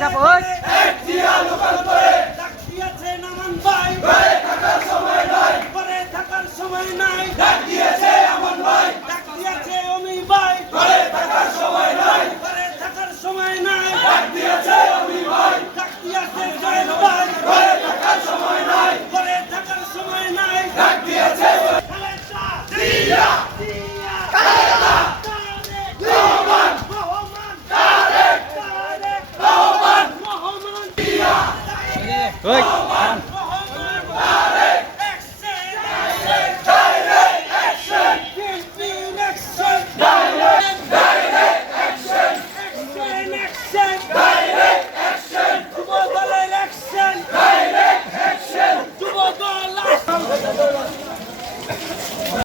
যাবো ওই সময় নাই ডাক দিয়েছে আমন ভাই ডাক দিয়েছে অমি ভাই ঘরে থাকার সময় নাই ঘরে থাকার সময় নাই ডাক দিয়েছে অমি ভাই ডাক দিয়েছে জয়েল ভাই ঘরে থাকার সময় নাই ঘরে থাকার সময় নাই ডাক দিয়েছে খালেদা জিয়া জিয়া খালেদা তারেক রহমান রহমান তারেক তারেক রহমান রহমান জিয়া ওই Direct action!